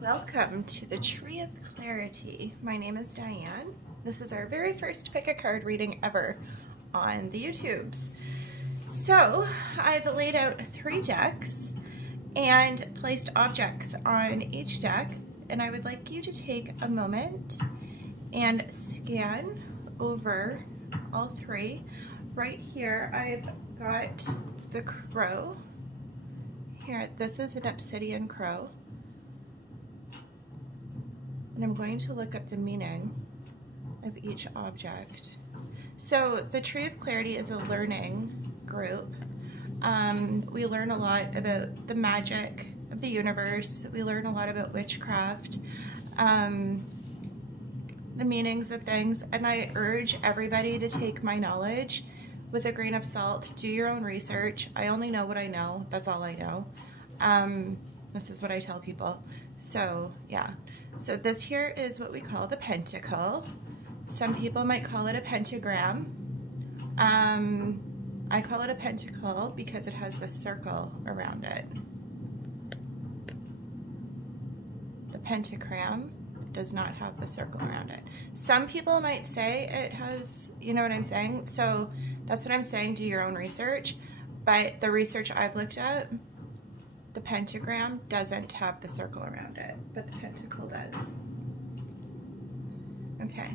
Welcome to the Tree of Clarity. My name is Diane. This is our very first pick a card reading ever on the YouTubes. So I've laid out 3 decks and placed objects on each deck, and I would like you to take a moment and scan over all 3. Right here I've got the crow. Here, this is an obsidian crow. And I'm going to look up the meaning of each object. So the Tree of Clarity is a learning group. We learn a lot about the magic of the universe. We learn a lot about witchcraft, the meanings of things, and I urge everybody to take my knowledge with a grain of salt. Do your own research. I only know what I know. That's all I know. This is what I tell people. So yeah. So this here is what we call the pentacle. Some people might call it a pentagram. I call it a pentacle because it has the circle around it. The pentagram does not have the circle around it. Some people might say it has, you know what I'm saying? So that's what I'm saying, do your own research. But the research I've looked at, the pentagram doesn't have the circle around it, but the pentacle does. Okay,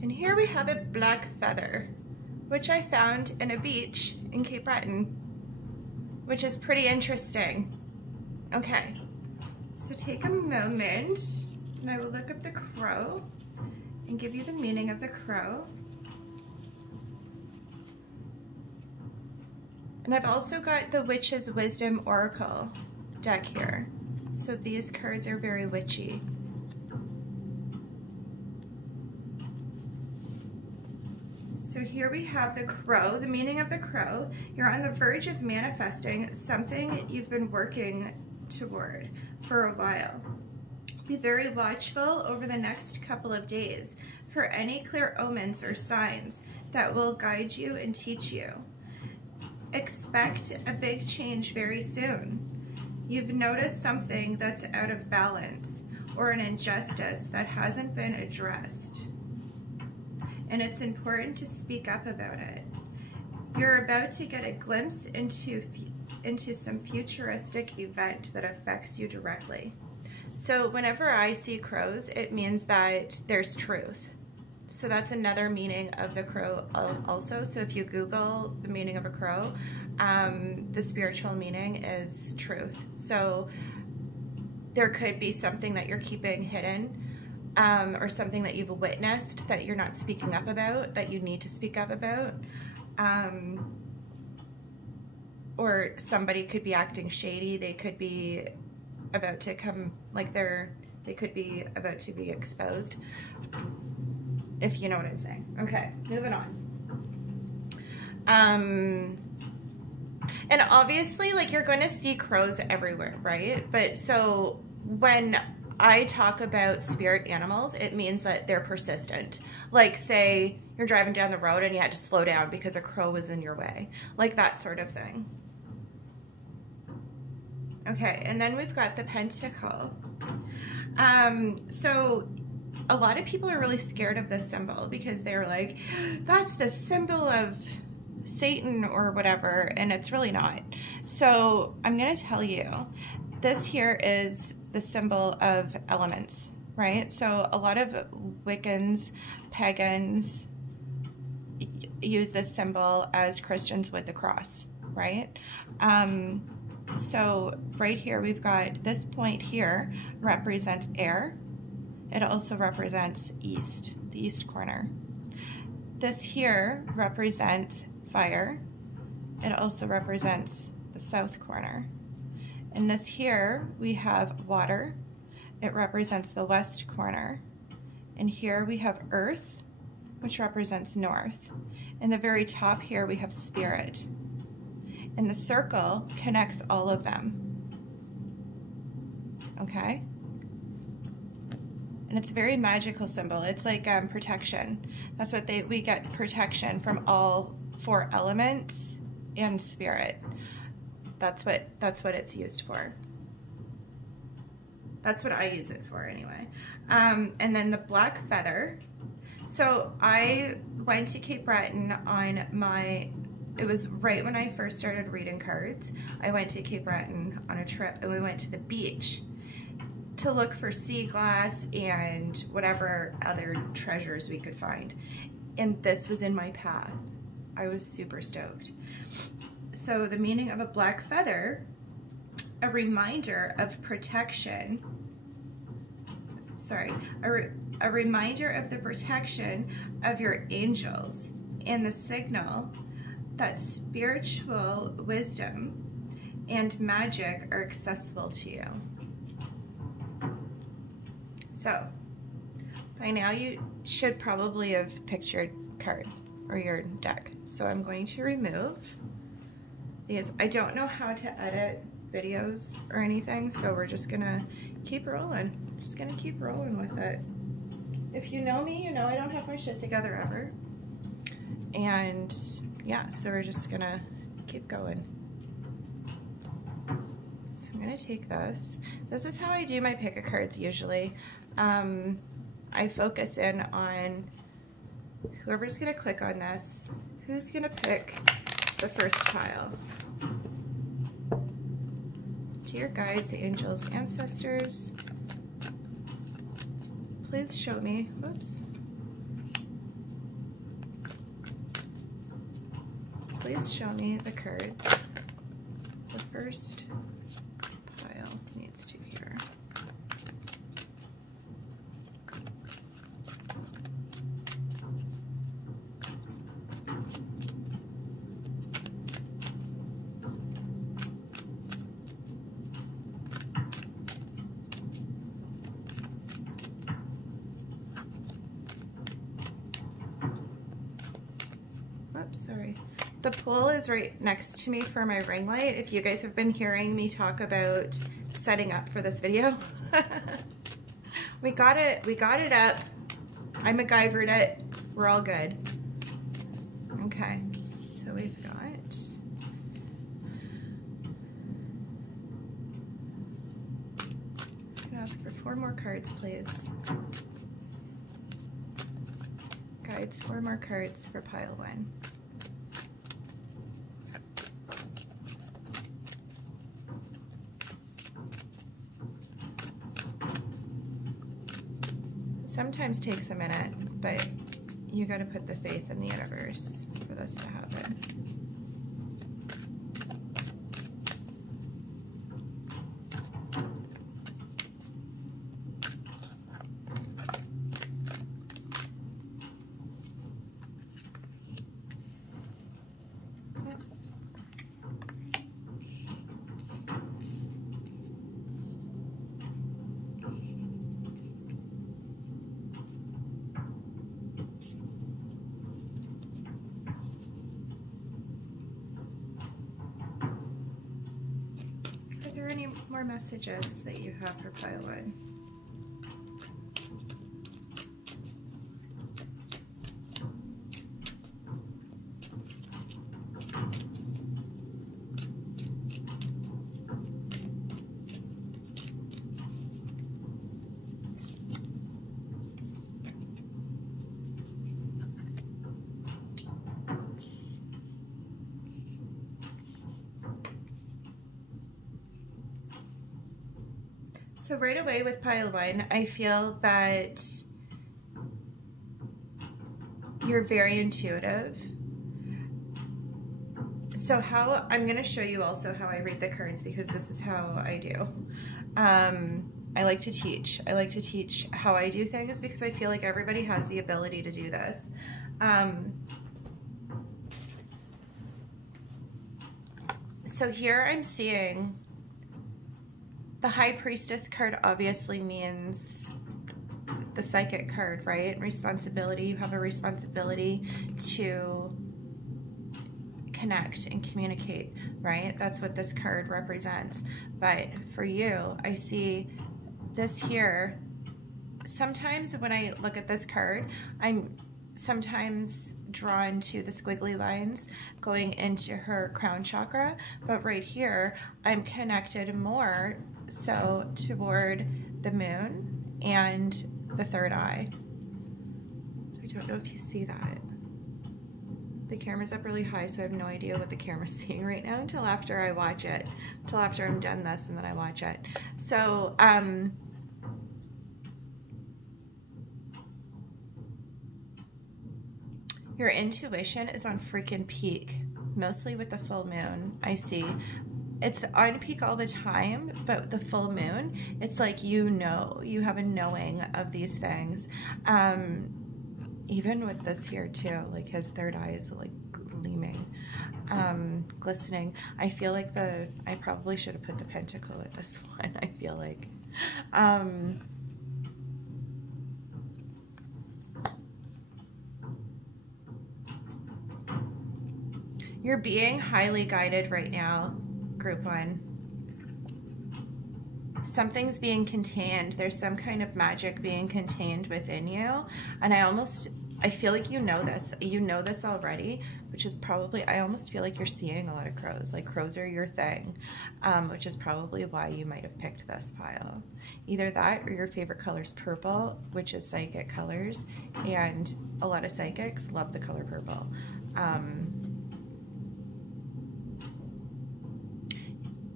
and here we have a black feather, which I found in a beach in Cape Breton, which is pretty interesting. Okay, so take a moment, and I will look up the crow and give you the meaning of the crow. And I've also got the Witch's Wisdom Oracle deck here. So these cards are very witchy. So here we have the crow, the meaning of the crow. You're on the verge of manifesting something you've been working toward for a while. Be very watchful over the next couple of days for any clear omens or signs that will guide you and teach you. Expect a big change very soon. You've noticed something that's out of balance or an injustice that hasn't been addressed, and it's important to speak up about it. You're about to get a glimpse into some futuristic event that affects you directly. So whenever I see crows, it means that there's truth. So that's another meaning of the crow also. So if you Google the meaning of a crow, the spiritual meaning is truth. So there could be something that you're keeping hidden, or something that you've witnessed that you're not speaking up about, that you need to speak up about. Or somebody could be acting shady. They could be about to come, like they could be about to be exposed. If you know what I'm saying. Okay, moving on. And obviously, like, you're going to see crows everywhere, right? But so when I talk about spirit animals, it means that they're persistent. Like, say you're driving down the road and you had to slow down because a crow was in your way. Like that sort of thing. Okay, and then we've got the pentacle. So a lot of people are really scared of this symbol because they're like, that's the symbol of Satan or whatever, and it's really not. So I'm going to tell you, this here is the symbol of elements, right? So a lot of Wiccans, pagans use this symbol as Christians would the cross, right? So right here we've got this point here represents air. It also represents east, the east corner. This here represents fire. It also represents the south corner. And this here, we have water. It represents the west corner. And here we have earth, which represents north. In the very top here, we have spirit. And the circle connects all of them. Okay? And it's a very magical symbol. It's like protection. That's what we get protection from all 4 elements and spirit. That's what it's used for. That's what I use it for anyway. And then the black feather. So I went to Cape Breton on my, it was right when I first started reading cards. I went to Cape Breton on a trip and we went to the beach to look for sea glass and whatever other treasures we could find. And this was in my path. I was super stoked. So the meaning of a black feather, a reminder of protection. Sorry, a reminder of the protection of your angels and the signal that spiritual wisdom and magic are accessible to you. So, by now you should probably have picked your card or your deck. So I'm going to remove these. I don't know how to edit videos or anything, so we're just gonna keep rolling. Just gonna keep rolling with it. If you know me, you know I don't have my shit together ever. And yeah, so we're just gonna keep going. So I'm gonna take this. This is how I do my pick a cards usually. I focus in on whoever's gonna click on this, who's gonna pick the first pile. Dear guides, angels, ancestors, please show me, whoops. Please show me the cards. The first pile needs to be here. Sorry. The pole is right next to me for my ring light. If you guys have been hearing me talk about setting up for this video. we got it up. I MacGyvered it. We're all good. Okay, so we've got I'm gonna ask for 4 more cards, please. Guides, 4 more cards for pile 1. Sometimes takes a minute, but you got to put the faith in the universe for this to happen. Are there any more messages that you have for pile 1? So right away with pile 1, I feel that you're very intuitive. So how, I'm going to show you also how I read the cards because this is how I do. I like to teach. I like to teach how I do things because I feel like everybody has the ability to do this. So here I'm seeing the High Priestess card obviously means the psychic card, right? Responsibility. You have a responsibility to connect and communicate, right? That's what this card represents. But for you, I see this here. Sometimes when I look at this card, I'm sometimes drawn to the squiggly lines going into her crown chakra, but right here I'm connected more so toward the moon and the third eye. So I don't know if you see that. The camera's up really high, so I have no idea what the camera's seeing right now until after I watch it, until after I'm done this and then I watch it. So, your intuition is on freaking peak, mostly with the full moon, I see. It's on peak all the time, but the full moon, it's like you know, you have a knowing of these things. Even with this here too, like his third eye is like gleaming, glistening. I feel like I probably should have put the pentacle with this one, I feel like. You're being highly guided right now, group one. Something's being contained. There's some kind of magic being contained within you. And I feel like you know this. You know this already, which is probably, I almost feel like you're seeing a lot of crows. Like crows are your thing, which is probably why you might have picked this pile. Either that or your favorite color is purple, which is psychic colors. And a lot of psychics love the color purple.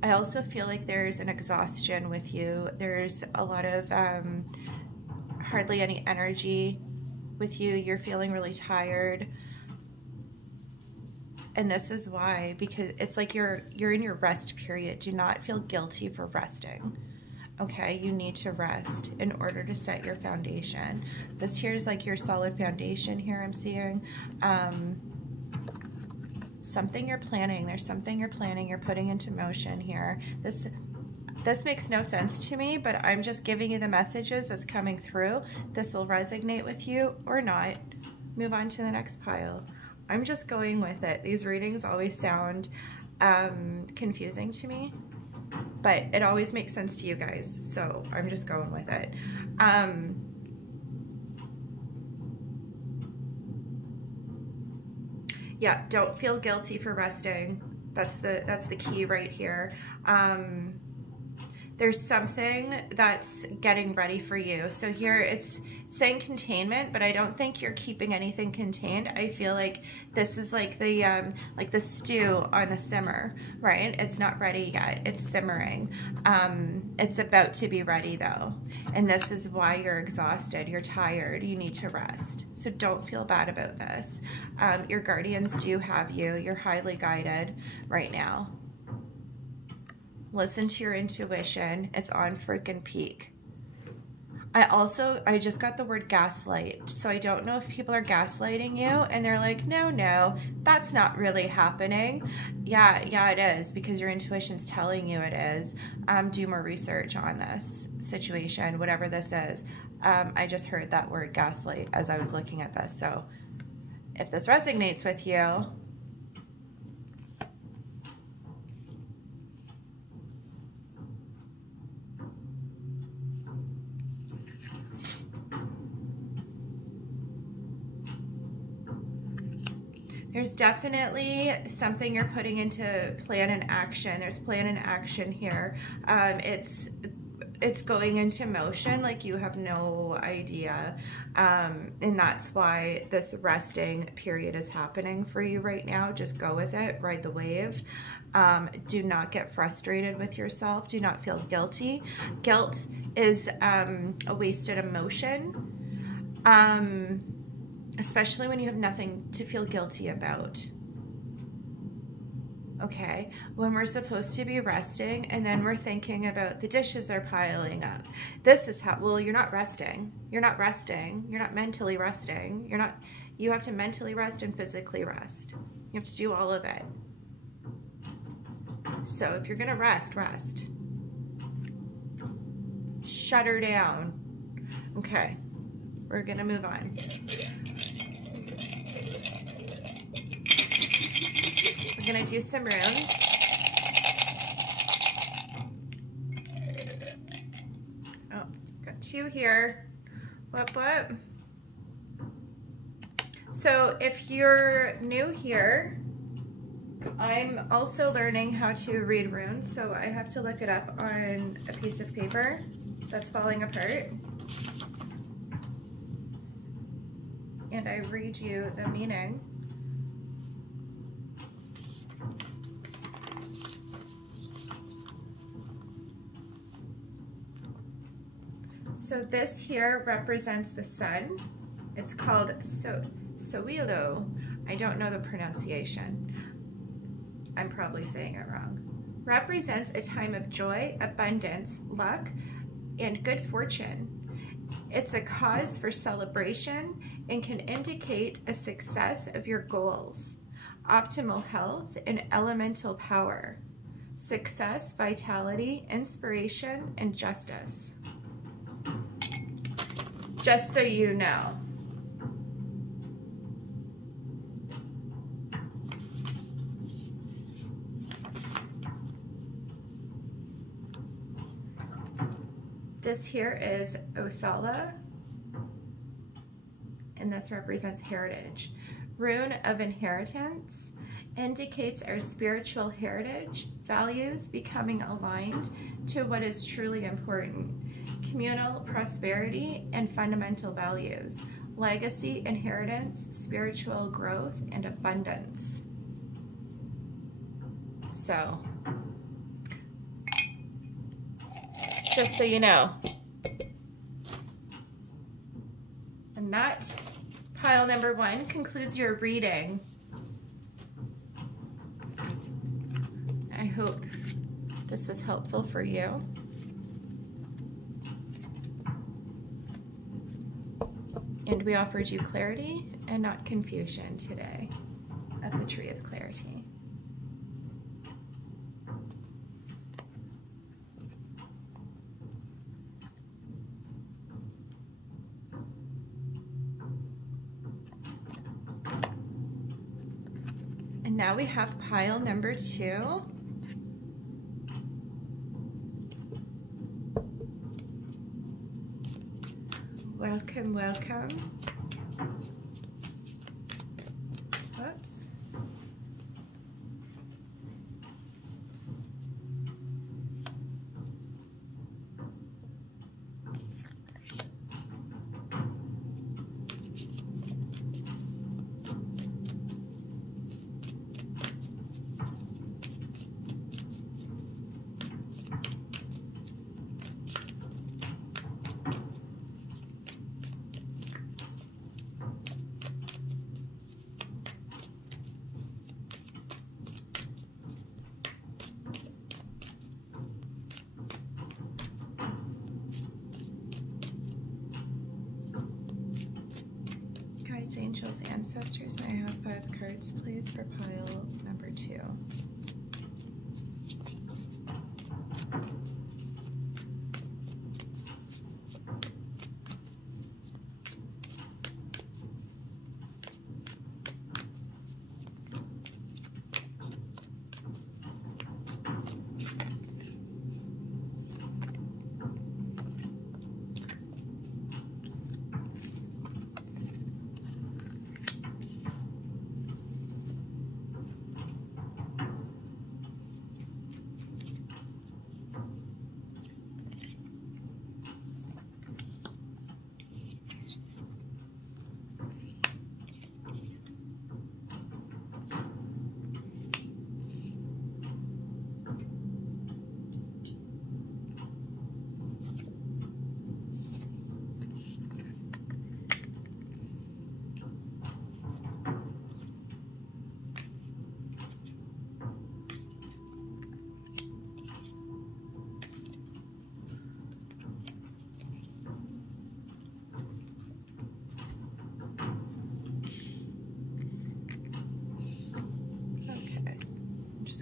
I also feel like there's an exhaustion with you. There's a lot of hardly any energy with you. You're feeling really tired. And this is why, because it's like you're in your rest period. Do not feel guilty for resting. Okay, you need to rest in order to set your foundation. This here is like your solid foundation here I'm seeing. Something you're planning. There's something you're planning, you're putting into motion here. This makes no sense to me, but I'm just giving you the messages that's coming through. This will resonate with you or not. Move on to the next pile. I'm just going with it. These readings always sound confusing to me, but it always makes sense to you guys, so I'm just going with it. Yeah, don't feel guilty for resting. That's the key right here. There's something that's getting ready for you. So here it's saying containment, but I don't think you're keeping anything contained. I feel like this is like the stew on the simmer, right? It's not ready yet. It's simmering. It's about to be ready though. And this is why you're exhausted. You're tired. You need to rest. So don't feel bad about this. Your guardians do have you. You're highly guided right now. Listen to your intuition. It's on freaking peak. I just got the word gaslight. So I don't know if people are gaslighting you and they're like, no, that's not really happening. Yeah, it is, because your intuition's telling you it is. Do more research on this situation, whatever this is. I just heard that word gaslight as I was looking at this. So if this resonates with you, there's definitely something you're putting into plan and action. There's plan and action here. It's going into motion like you have no idea. And that's why this resting period is happening for you right now. Just go with it, ride the wave. Do not get frustrated with yourself. Do not feel guilty. Guilt is a wasted emotion. Especially when you have nothing to feel guilty about. Okay, when we're supposed to be resting and then we're thinking about the dishes are piling up. This is how, well, you're not resting. You're not resting. You're not mentally resting. You have to mentally rest and physically rest. You have to do all of it. So if you're gonna rest, rest. Shut her down. Okay, we're gonna move on. We're gonna do some runes. Oh, got two here. What? So if you're new here, I'm also learning how to read runes, so I have to look it up on a piece of paper. that's falling apart. And I read you the meaning. So this here represents the sun. It's called Sowilo. I don't know the pronunciation. I'm probably saying it wrong. Represents a time of joy, abundance, luck, and good fortune. It's a cause for celebration and can indicate a success of your goals, optimal health, and elemental power, success, vitality, inspiration, and justice. Just so you know. This here is Othala, and this represents heritage. Rune of inheritance indicates our spiritual heritage, values becoming aligned to what is truly important, communal prosperity and fundamental values, legacy, inheritance, spiritual growth, and abundance. So, just so you know. And that, pile number 1, concludes your reading. I hope this was helpful for you. And we offered you clarity and not confusion today at the Tree of Clarity. And now we have pile number 2. Welcome, welcome. Whoops. Angels, ancestors, may I have 5 cards, please, for pile number 2?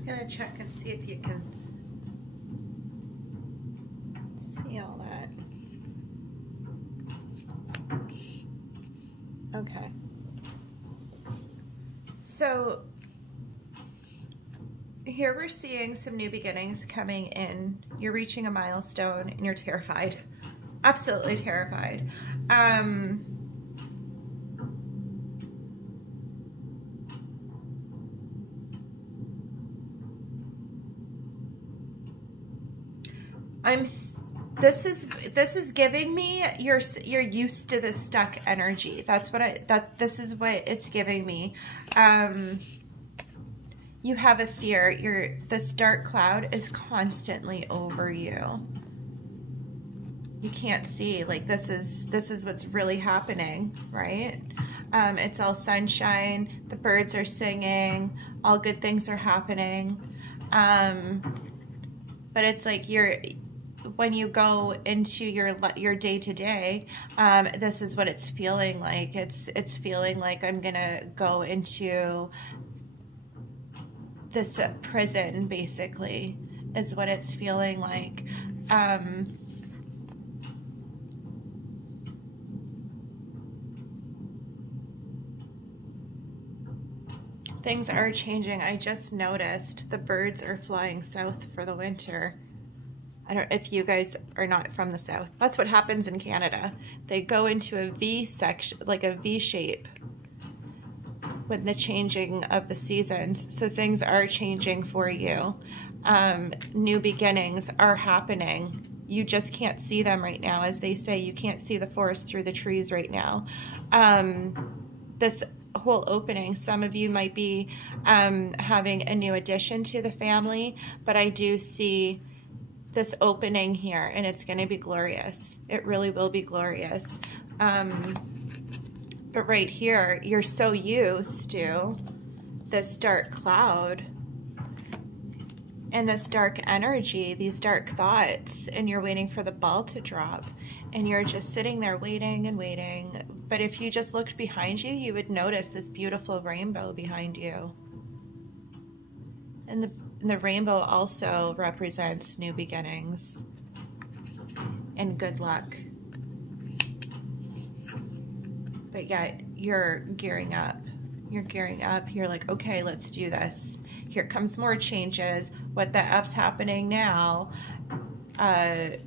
Gonna check and see if you can see all that. Okay. So here we're seeing some new beginnings coming in. You're reaching a milestone and you're terrified. Absolutely terrified. this is giving me you're used to the stuck energy. That's what this is what it's giving me. You have a fear. This dark cloud is constantly over you. You can't see, like, this is what's really happening, right? It's all sunshine, the birds are singing, all good things are happening. But it's like when you go into your day-to-day, this is what it's feeling like. It's feeling like I'm gonna go into this prison, basically, is what it's feeling like. Things are changing. I just noticed the birds are flying south for the winter. I don't, if you guys are not from the south, that's what happens in Canada. They go into a V section, like a V shape, with the changing of the seasons. So things are changing for you. New beginnings are happening. You just can't see them right now. As they say, you can't see the forest through the trees right now. This whole opening, some of you might be having a new addition to the family, but I do see this opening here, and it's going to be glorious. It really will be glorious. But right here, you're so used to this dark cloud and this dark energy, these dark thoughts, and you're waiting for the ball to drop, and you're just sitting there waiting and waiting. But if you just looked behind you, you would notice this beautiful rainbow behind you. And the rainbow also represents new beginnings and good luck. But yet you're gearing up. You're gearing up. You're like, okay, let's do this. Here comes more changes. What the F's happening now? And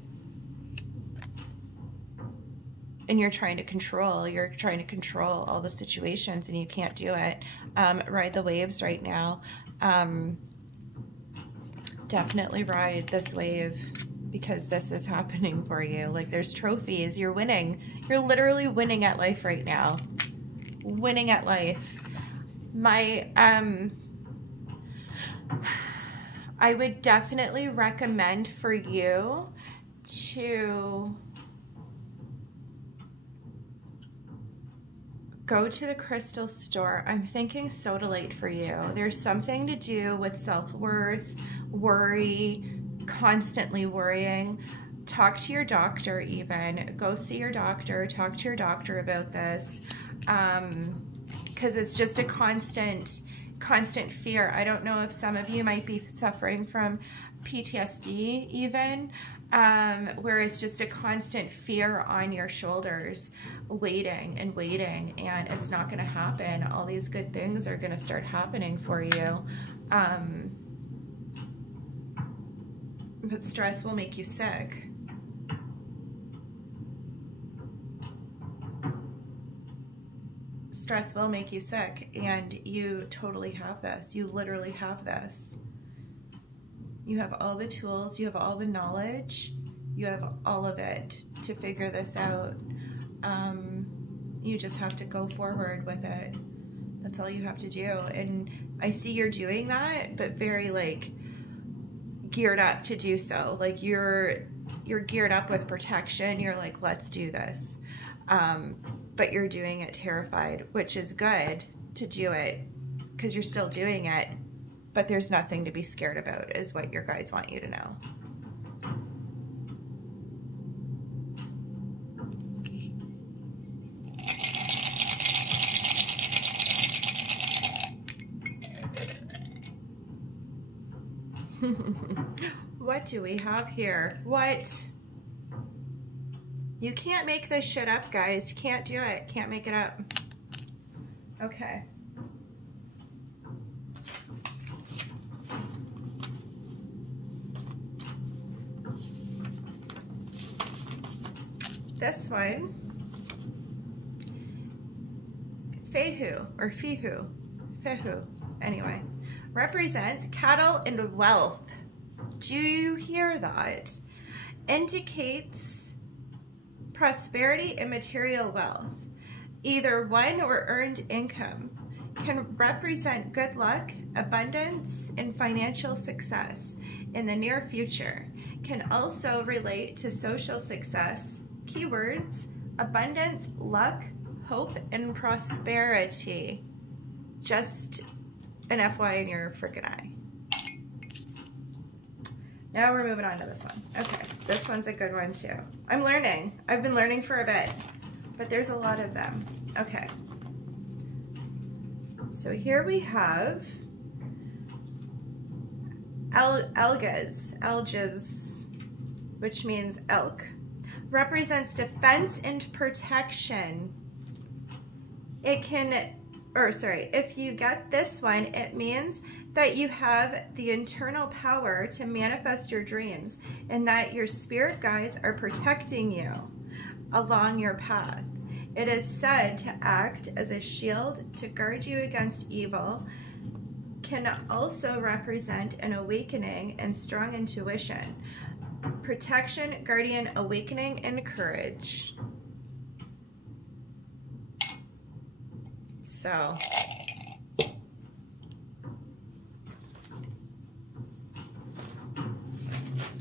you're trying to control. You're trying to control all the situations, and you can't do it. Ride the waves right now. Definitely ride this wave, because this is happening for you. Like, there's trophies. You're winning. You're literally winning at life right now. Winning at life. I would definitely recommend for you to go to the crystal store. I'm thinking sodalite for you. There's something to do with self-worth, worry, constantly worrying. Talk to your doctor even. Go see your doctor. Talk to your doctor about this. Because it's just a constant fear. I don't know if some of you might be suffering from PTSD even, where it's just a constant fear on your shoulders, waiting and waiting, and it's not going to happen. All these good things are going to start happening for you. But stress will make you sick. Stress will make you sick, and you totally have this. You literally have this. You have all the tools, you have all the knowledge, you have all of it to figure this out. You just have to go forward with it. That's all you have to do. And I see you're doing that, but very like geared up to do so. Like you're geared up with protection. You're like, let's do this. But you're doing it terrified, which is good to do it because you're still doing it, but there's nothing to be scared about is what your guides want you to know. What do we have here? What? You can't make this shit up, guys. You can't do it. Can't make it up. Okay. This one, Fehu, or Fehu, anyway, represents cattle and wealth. Do you hear that? indicates prosperity and material wealth. Either won or earned income. Can represent good luck, abundance, and financial success in the near future. Can also relate to social success. Keywords: abundance, luck, hope, and prosperity. Just an FYI in your freaking eye. Now we're moving on to this one. Okay, this one's a good one too. I'm learning. I've been learning for a bit, but there's a lot of them. Okay. So here we have alges, which means elk. Represents defense and protection. It can, if you get this one, it means that you have the internal power to manifest your dreams and that your spirit guides are protecting you along your path. It is said to act as a shield to guard you against evil. Can also represent an awakening and strong intuition. Protection, guardian, awakening, and courage. So,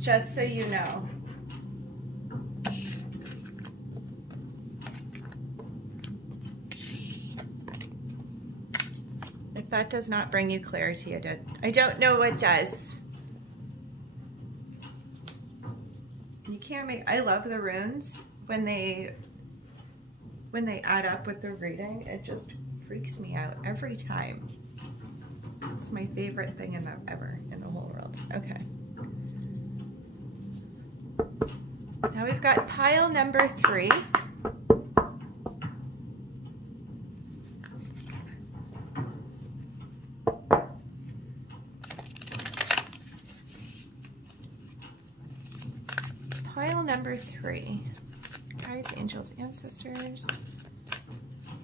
just so you know. If that does not bring you clarity, I don't know what does. You can't make, I love the runes when they add up with the reading. It just freaks me out every time. It's my favorite thing ever in the whole world. Okay. Now we've got pile number 3. Pile number 3. Guides, angels, ancestors.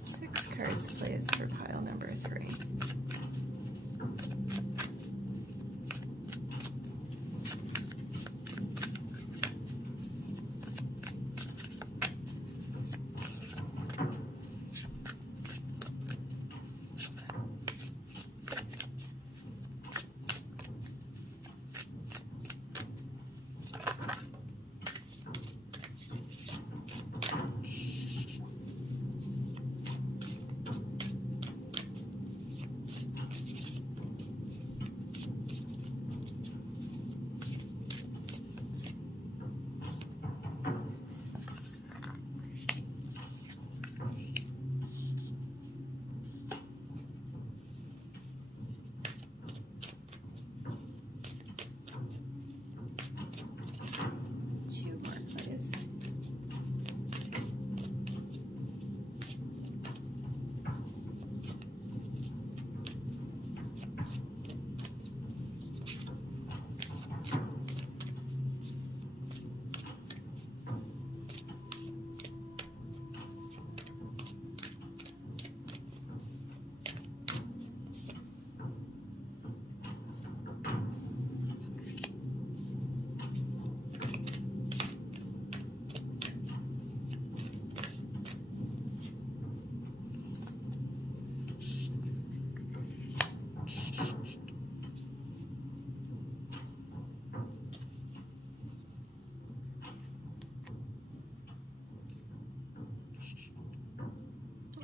6 cards, please, for pile number 3.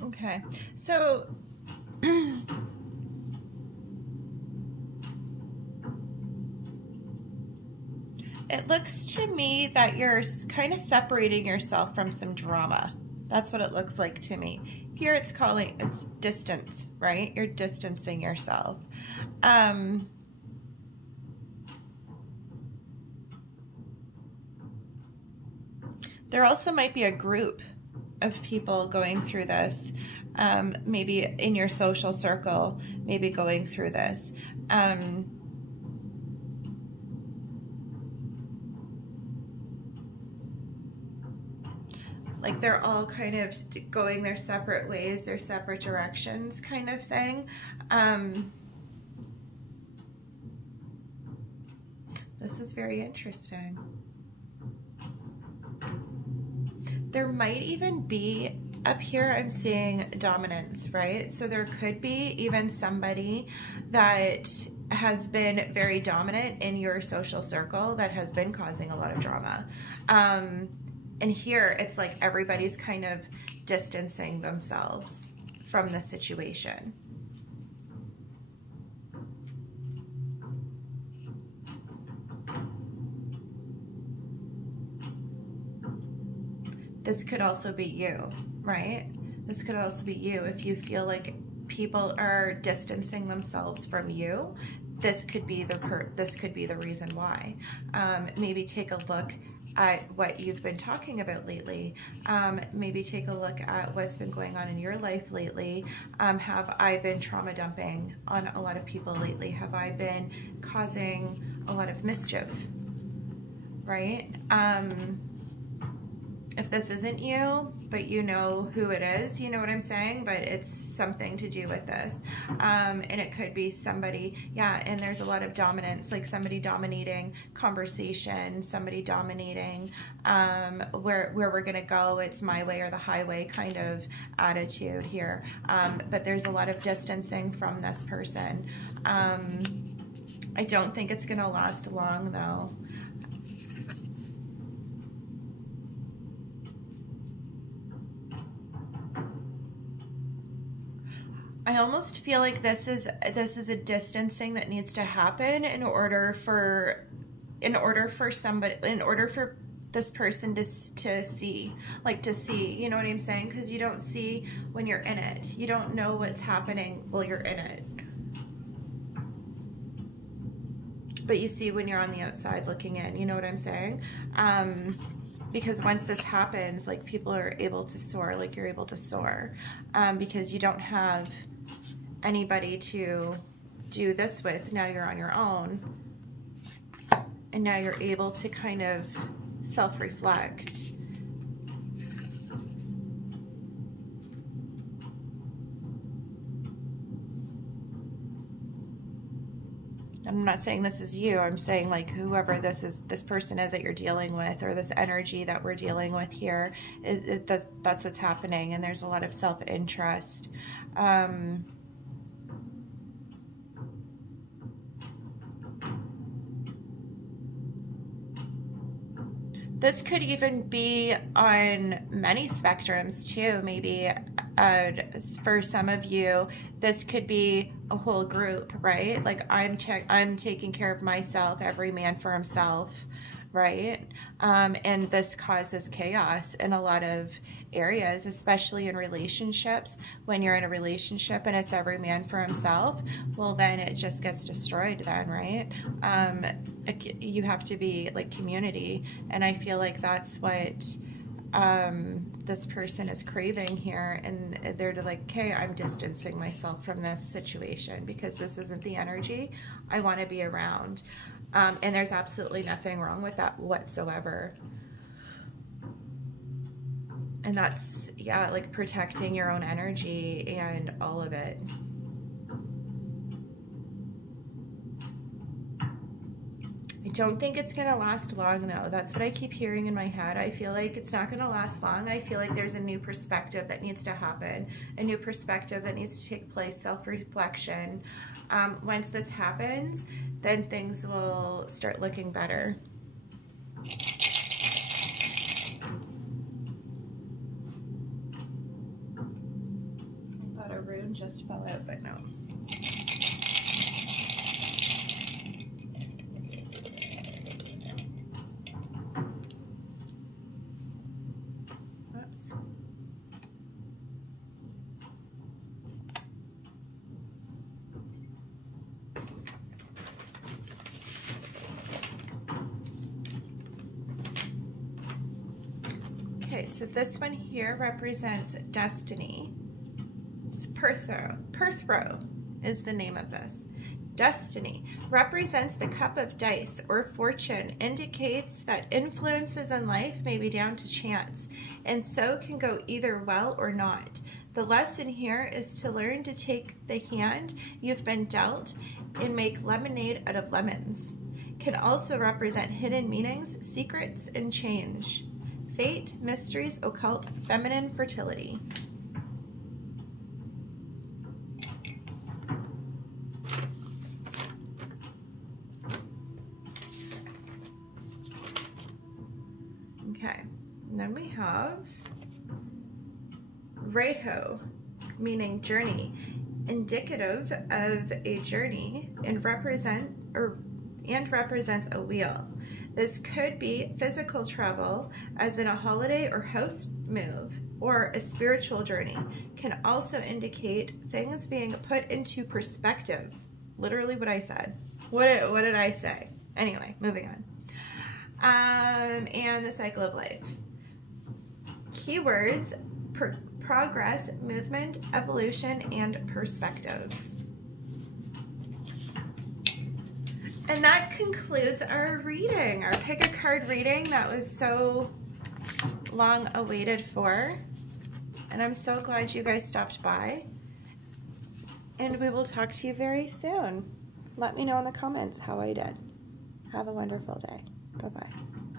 Okay, so it looks to me that you're kind of separating yourself from some drama. That's what it looks like to me. Here it's distance, right? You're distancing yourself. There also might be a group of people going through this, maybe in your social circle, maybe going through this. Like they're all kind of going their separate ways, their separate directions kind of thing. This is very interesting. There might even be, up here I'm seeing dominance, right? So there could be even somebody that has been very dominant in your social circle that has been causing a lot of drama. And here it's like everybody's kind of distancing themselves from the situation. This could also be you, right? This could also be you. If you feel like people are distancing themselves from you, this could be the reason why. Maybe take a look at what you've been talking about lately. Maybe take a look at what's been going on in your life lately. Have I been trauma dumping on a lot of people lately? Have I been causing a lot of mischief, right? If this isn't you, but you know who it is, you know what I'm saying? But it's something to do with this. And it could be somebody, yeah, and there's a lot of dominance, like somebody dominating conversation, somebody dominating where we're gonna go, it's my way or the highway kind of attitude here. But there's a lot of distancing from this person. I don't think it's gonna last long though. I almost feel like this is a distancing that needs to happen in order for this person to see, you know what I'm saying? Because you don't see when you're in it. You don't know what's happening while you're in it. But you see when you're on the outside looking in, you know what I'm saying? Because once this happens, like people are able to soar, like you're able to soar, because you don't have anybody to do this with. Now you're on your own, and now you're able to kind of self-reflect. I'm not saying this is you. I'm saying like whoever this person is that you're dealing with, or this energy that we're dealing with here, that's what's happening. And there's a lot of self-interest. This could even be on many spectrums too. Maybe for some of you, this could be a whole group, right? Like I'm taking care of myself, every man for himself, right? And this causes chaos in a lot of areas, especially in relationships. When you're in a relationship and it's every man for himself, well, then it just gets destroyed then, right? You have to be like community, and I feel like that's what this person is craving here, and they're like, okay, I'm distancing myself from this situation because this isn't the energy I want to be around. And there's absolutely nothing wrong with that whatsoever. And that's, yeah, like protecting your own energy and all of it. I don't think it's going to last long though. That's what I keep hearing in my head. I feel like it's not going to last long. I feel like there's a new perspective that needs to happen, a new perspective that needs to take place, self-reflection. Once this happens, then things will start looking better. I thought a rune just fell out, but no. Okay, so this one here represents destiny. It's Perthro is the name of this. Destiny represents the cup of dice or fortune, indicates that influences in life may be down to chance, and so can go either well or not. The lesson here is to learn to take the hand you've been dealt and make lemonade out of lemons. Can also represent hidden meanings, secrets, and change. fate, mysteries, occult, feminine, fertility. Okay, and then we have Reitho, meaning journey, indicative of a journey and represents a wheel. This could be physical travel, as in a holiday or house move, or a spiritual journey. Can also indicate things being put into perspective. Literally what I said. What did I say? Anyway, moving on. And the cycle of life. Keywords: progress, movement, evolution, and perspective. And that concludes our reading, our pick a card reading that was so long awaited for. And I'm so glad you guys stopped by. And we will talk to you very soon. Let me know in the comments how I did. Have a wonderful day. Bye-bye.